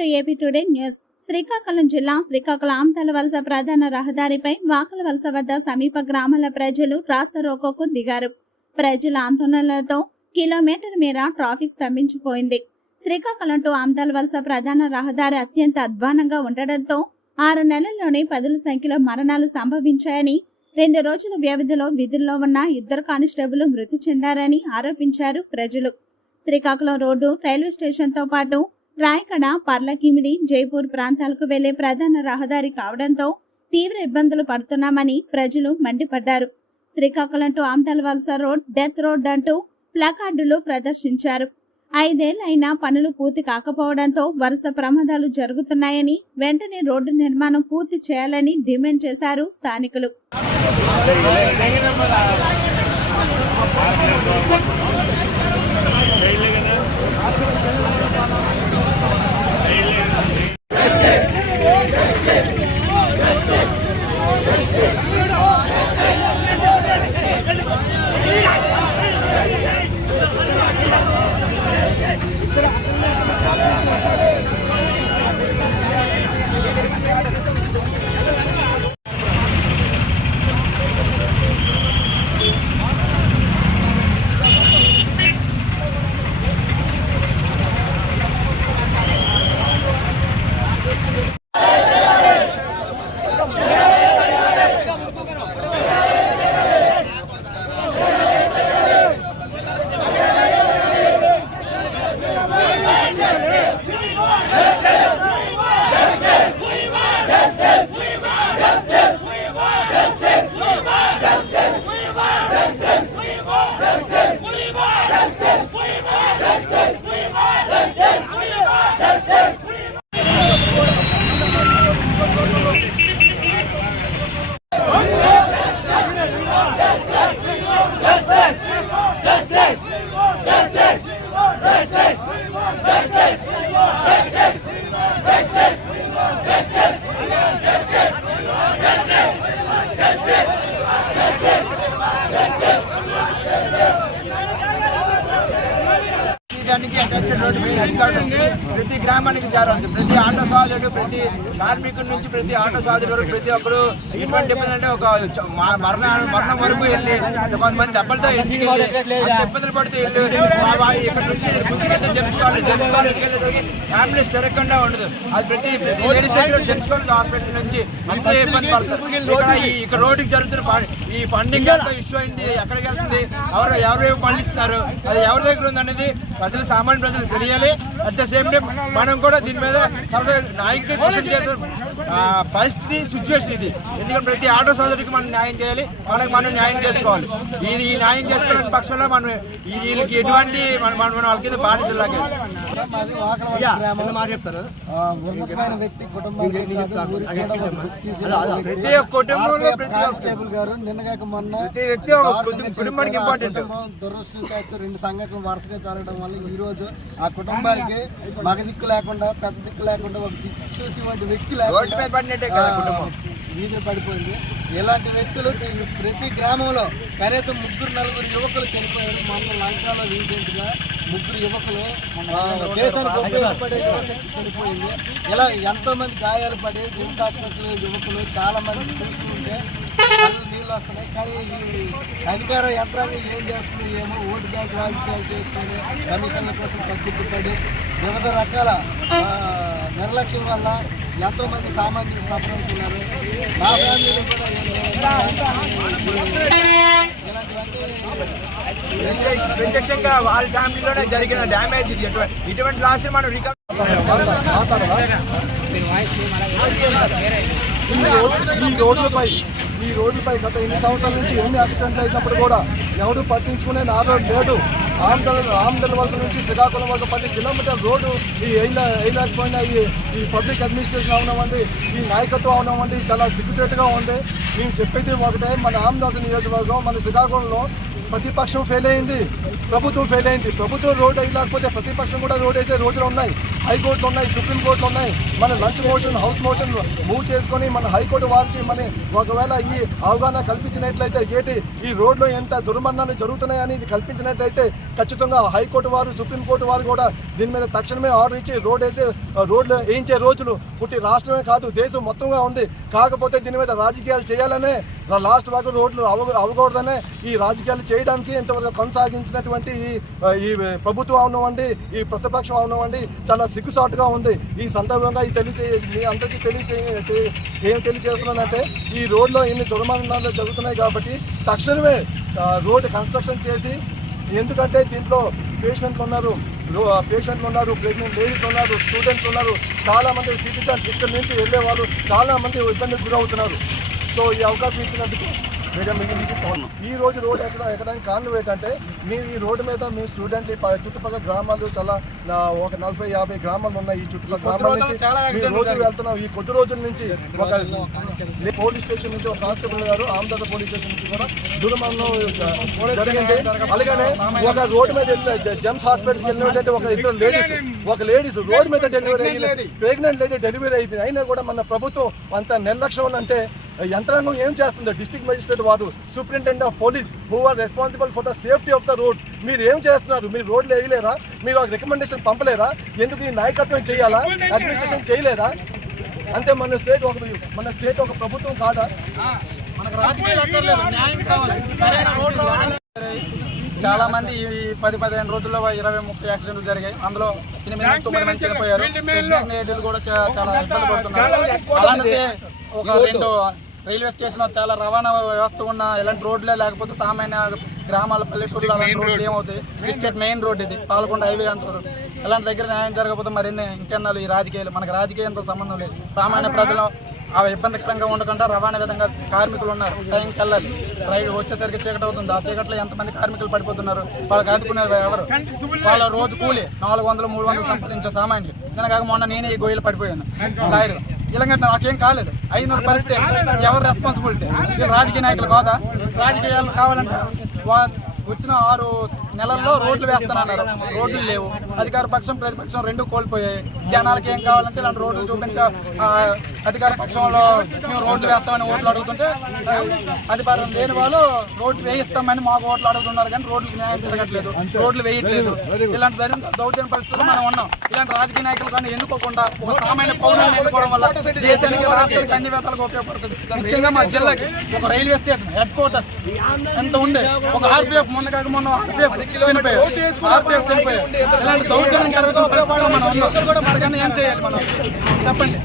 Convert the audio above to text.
To AP today news. Srikakulam జిల్లా శ్రీకాకుళం ఆమతల వలస ప్రధాన రహదారిపై వాకల వలస వద్ద సమీప గ్రామాల ప్రజలు రాస్త రోకోకు దిగారు. ప్రజల ఆందోళనలతో కిలోమీటర్ మేర ట్రాఫిక్ స్తంభించిపోయింది. శ్రీకాకుళం టు ఆమతల వలస ప్రధాన రహదారి అత్యంత అధ్వానంగా ఉండడంతో ఆరు నెలల్లోనే పదుల సంఖ్యలో మరణాలు సంభవించాయని రెండు రోజుల వ్యవధిలో విధుల్లో ఉన్న ఇద్దరు కానిస్టేబుల్ మృతి చెందారని ఆరోపించారు ప్రజలు. శ్రీకాకుళం రోడ్డు రైల్వే స్టేషన్తో పాటు రాయకడ పర్లకిమిడి జైపూర్ ప్రాంతాలకు వెళ్ళే ప్రధాన రహదారి కావడంతో తీవ్ర ఇబ్బందులు పడుతున్నామని ప్రజలు మండిపడ్డారు. శ్రీకాకుళం టు ఆమ్తల్ వలస రోడ్ డెత్ రోడ్ అంటూ ప్లకార్డులు ప్రదర్శించారు. ఐదేళ్ళైనా పనులు పూర్తి కాకపోవడంతో వరుస ప్రమాదాలు జరుగుతున్నాయని వెంటనే రోడ్డు నిర్మాణం పూర్తి చేయాలని డిమాండ్ చేశారు స్థానికులు. దానికి అటెన్షన్ రోడ్డు మీద రికార్డు ప్రతి గ్రామానికి చేరాలి. ప్రతి ఆటో సాధుడు ప్రతి కార్మికుడి నుంచి ప్రతి ఆటో సాధుడు వరకు ప్రతి ఒక్కరు ఎటువంటి ఇబ్బంది అంటే ఒక మరణ మరణం వరకు వెళ్ళి కొంతమంది దెబ్బలతో ఇంటికి వెళ్ళి అంత ఇబ్బందులు పడితే వెళ్ళి ఇక్కడ నుంచి ముఖ్యమంత్రి జెమ్స్ కాలేజ్ జెమ్స్ తిరగకుండా ఉండదు. అది ప్రతి ప్రతి లేడీస్ దగ్గర హాస్పిటల్ నుంచి అంతే ఇబ్బంది పడతారు. ఇక్కడ రోడ్డుకి జరుగుతున్న ఈ ఫండింగ్ ఇష్యూ అయింది. ఎక్కడికి వెళ్తుంది? ఎవరు ఎవరు పండిస్తున్నారు? అది ఎవరి దగ్గర ఉంది అనేది ప్రజలు సామాన్య ప్రజలకు తెలియాలి. అట్ ద సేమ్ టైం మనం కూడా దీని మీద సర్వే నాయకుడి క్వశ్చన్ చేసే ఆ, పరిస్థితి సిచ్యువేషన్ ఇది. ఎందుకంటే ప్రతి ఆటో సోదరికి మనం న్యాయం చేయాలి. మనకు మనం న్యాయం చేసుకోవాలి. ఇది ఈ న్యాయం చేసుకోవడానికి పక్షంలో మనం వీళ్ళకి ఎటువంటి మన మన మన వాళ్ళకి బానిసలాగే. మాది వాకలవాడ గ్రామం. ఆ, ఉన్నతమైన వ్యక్తి కానిస్టేబుల్ గారు నిన్నగాక మొన్న ప్రతి వ్యక్తి ఒక కుటుంబ- దారుణంగా కుటుంబానికి ఇంపార్టెంట్. కుటుంబం దురదృష్టవశాత్తు రెండు సంఘటనలు వరుసగా జరగడం వల్ల ఈ రోజు ఆ కుటుంబానికి మగ దిక్కు లేకుండా పెద్ద దిక్కు లేకుండా ఒక చూసి వంటి వ్యక్తి కుటుంబం. వీధిలో పడిపోయింది ఇలాంటి వ్యక్తులు ప్రతి గ్రామంలో కనీసం ముగ్గురు నలుగురు యువకులు చనిపోయారు మన లంకలో రీసెంట్గా ముగ్గురు యువకులు చనిపోయింది. ఇలా ఎంతో మంది గాయాలు పడి జిమ్స్ హాస్పిటల్ యువకులు చాలా మంది చూస్తూ ఉంటే కళ్ళు నీళ్ళు వస్తున్నాయి. కానీ ఈ అధికార యంత్రాంగం ఏం చేస్తుంది ఏమో ఓటు బ్యాంక్ రాజకీయాలు చేసుకొని కమిషన్ల కోసం పట్టుకుపడి వివిధ రకాల నిర్లక్ష్యం వల్ల ఎంతో మంది సామాన్యులు సఫర్ అవుతున్నారు. మా ఫ్యామిలీలో కూడా ఇలాంటివన్నీ ప్రత్యక్షంగా వాళ్ళ ఫ్యామిలీలోనే జరిగిన డ్యామేజ్ ఇది. ఇటువంటి లాస్ మనం రికవర్ ఈ రోడ్డుపై ఈ రోడ్లపై ఈ రోడ్లపై గత ఎన్ని సంవత్సరాల నుంచి ఎన్ని యాక్సిడెంట్లు అయినప్పుడు కూడా ఎవరు పట్టించుకునే నాదో లేడు. ఆమదల ఆమదల వలస నుంచి శ్రీకాకుళం వరకు పది కిలోమీటర్ రోడ్డు ఈ అయిన వేయలేకపోయినా ఈ ఈ పబ్లిక్ అడ్మినిస్ట్రేషన్ అవనమండి ఈ నాయకత్వం అవనమండి చాలా సిగ్గుచేటుగా ఉంది. మేము చెప్పేది ఒకటే మన ఆమదాస నియోజకవర్గం మన శ్రీకాకుళంలో ప్రతిపక్షం ఫెయిల్ అయింది. ప్రభుత్వం ఫెయిల్ అయింది. ప్రభుత్వం రోడ్ వేయలేకపోతే ప్రతిపక్షం కూడా రోడ్ వేసే రోజులు ఉన్నాయి. హైకోర్టులు ఉన్నాయి సుప్రీంకోర్టులు ఉన్నాయి. మన lunch motion house motion move చేసుకొని మన హైకోర్టు వారికి మన ఒకవేళ ఈ అవగాహన కల్పించినట్లయితే ఏంటి ఈ రోడ్లో ఎంత దుర్మరణాలు జరుగుతున్నాయని ఇది కల్పించినట్లయితే ఖచ్చితంగా హైకోర్టు వారు సుప్రీంకోర్టు వారు కూడా దీని మీద తక్షణమే ఆర్డర్ ఇచ్చి రోడ్ వేసే రోడ్లు వేయించే రోజులు పుట్టి రాష్ట్రమే కాదు దేశం మొత్తంగా ఉంది. కాకపోతే దీని మీద రాజకీయాలు చేయాలనే లాస్ట్ వరకు రోడ్లు అవ అవకూడదనే ఈ రాజకీయాలు చేయడానికి ఇంతవరకు కొనసాగించినటువంటి ఈ ఈ ప్రభుత్వం అవనివ్వండి ఈ ప్రతిపక్షం అవనివ్వండి చాలా సిగ్గుసాటుగా ఉంది. ఈ సందర్భంగా ఈ తెలియచే మీ అందరికీ తెలియచే ఏం తెలియజేస్తున్నానంటే ఈ రోడ్లో ఎన్ని దుర్మరణాలు జరుగుతున్నాయి కాబట్టి తక్షణమే రోడ్డు కన్స్ట్రక్షన్ చేసి ఎందుకంటే దీంట్లో పేషెంట్లు ఉన్నారు పేషెంట్లు ఉన్నారు ప్రెగ్నెంట్ లేడీస్ ఉన్నారు స్టూడెంట్స్ ఉన్నారు చాలా మంది సిటిజన్స్ ఇక్కడ నుంచి వెళ్ళే వాళ్ళు చాలా మంది ఇబ్బందికి గురవుతున్నారు. సో ఈ అవకాశం ఇచ్చినందుకు ఈ రోజు రోడ్ ఎక్కడ ఎక్కడానికి కారణం ఏంటంటే మీరు ఈ రోడ్డు మీద మీ స్టూడెంట్ చుట్టుపక్కల గ్రామాలు చాలా ఒక నలభై యాభై గ్రామాలు ఉన్నాయి. ఈ చుట్టుపక్కల గ్రామాల రోజు వెళ్తున్నాం ఈ కొద్ది రోజుల నుంచి ఒక పోలీస్ స్టేషన్ నుంచి ఒక కానిస్టేబుల్ గారు ఆమదాస పోలీస్ స్టేషన్ నుంచి కూడా దుర్మరణం జరిగింది. అలాగనే ఒక రోడ్డు మీద జెమ్స్ హాస్పిటల్కి వెళ్ళినటువంటి ఒక ఇద్దరు లేడీస్ ఒక లేడీస్ రోడ్డు మీద డెలివరీ అయ్యి ప్రెగ్నెంట్ లేడీ డెలివరీ అయిపోయింది. అయినా కూడా మన ప్రభుత్వం అంత నిర్లక్ష్యం అంటే యంత్రాంగం ఏం చేస్తుందో? డిస్ట్రిక్ట్ మెజిస్ట్రేట్ వారు superintendent of police who are responsible for the safety of the roads. మీరు ఏం చేస్తున్నారు? మీరు రోడ్లు వేయలేరా? మీరు ఒక రికమెండేషన్ పంపలేరా? ఎందుకు ఈ నాయకత్వం చేయాలా? అడ్మినిస్ట్రేషన్ చేయలేదా? అంతే మన స్టేట్ ఒక మన స్టేట్ ఒక ప్రభుత్వం కాదా? మనకు రాజకీయాలు అక్కర్లేదు న్యాయం కావాలి. సరైన రోడ్లు రావాలి. చాలా మంది ఈ పది పదిహేను రోజుల్లో ఇరవై ముప్పై యాక్సిడెంట్లు జరిగాయి. అందులో ఎనిమిది మంది తొమ్మిది మంది చనిపోయారు. కూడా చాలా ఇబ్బంది పడుతున్నారు. అలాంటిదే ఒక రెండు రైల్వే స్టేషన్ చాలా రవాణా వ్యవస్థ ఉన్న ఇలాంటి రోడ్లే లేకపోతే సామాన్య గ్రామాల పల్లెటూరులో అలాంటి రోడ్లు ఏమవుతాయి? డిస్ట్రిక్ట్ మెయిన్ రోడ్ ఇది. పాల్గొండ హైవే అంటారు. ఇలాంటి దగ్గర న్యాయం జరగకపోతే మరిన్ని ఇంకెన్నాళ్ళు ఈ రాజకీయాలు? మనకి రాజకీయంతో సంబంధం లేదు. సామాన్య ప్రజలు ఆ ఇబ్బందికరంగా ఉండకుండా రవాణా విధంగా కార్మికులు ఉన్నారు. టైంకి వెళ్ళాలి. రైలు వచ్చేసరికి చీకటి అవుతుంది. ఆ చీకట్లో ఎంతమంది కార్మికులు పడిపోతున్నారు? వాళ్ళకి ఆదుకునేది ఎవరు? వాళ్ళ రోజు కూలి. నాలుగు వందలు మూడు వందలు సంపాదించే సామాన్యులు. కనుక మొన్న నేనే ఈ గోయిలు పడిపోయాను. లాయర్ ఇలాగంటే నాకేం కాలేదు. అయిన పరిస్థితి ఎవరు రెస్పాన్సిబిలిటీ రాజకీయ నాయకులు కాదా? రాజకీయాలు కావాలంటే. వా- వచ్చిన ఆరు నెలల్లో రోడ్లు వేస్తానన్నారు. రోడ్లు లేవు. అధికార పక్షం ప్రతిపక్షం రెండు కోల్పోయాయి. జనాలకి ఏం కావాలంటే ఇలాంటి రోడ్లు చూపించ అధికార పక్షంలో మేము రోడ్లు వేస్తామని ఓట్లు అడుగుతుంటే అధికారం లేని వాళ్ళు రోడ్లు వేయిస్తామని మాకు ఓట్లు అడుగుతున్నారు కానీ రోడ్లు న్యాయం జరగట్లేదు. రోడ్లు వేయట్లేదు. ఇలాంటి దౌర్జన్య పరిస్థితులు మనం ఉన్నాం. ఇలాంటి రాజకీయ నాయకులు కానీ ఎన్నుకోకుండా ఒక సామాన్య పౌరులను ఎన్నుకోవడం వల్ల దేశానికి రాష్ట్రానికి అన్ని విధాలుగా ఉపయోగపడుతుంది. ముఖ్యంగా మా జిల్లాకి ఒక రైల్వే స్టేషన్ హెడ్ క్వార్టర్స్ ఎంత ఉండే? ఒక ఆర్పిఎఫ్ మొన్న కాక మొన్న ఆర్పిఎఫ్ చనిపోయారు. ఆర్పిఎఫ్ చనిపోయారు. ఇలాంటి దౌర్జన్యం జరుగుతున్న పరిస్థితుల్లో మనం ఉన్నాం ఏం చేయాలి మనం? చెప్పండి.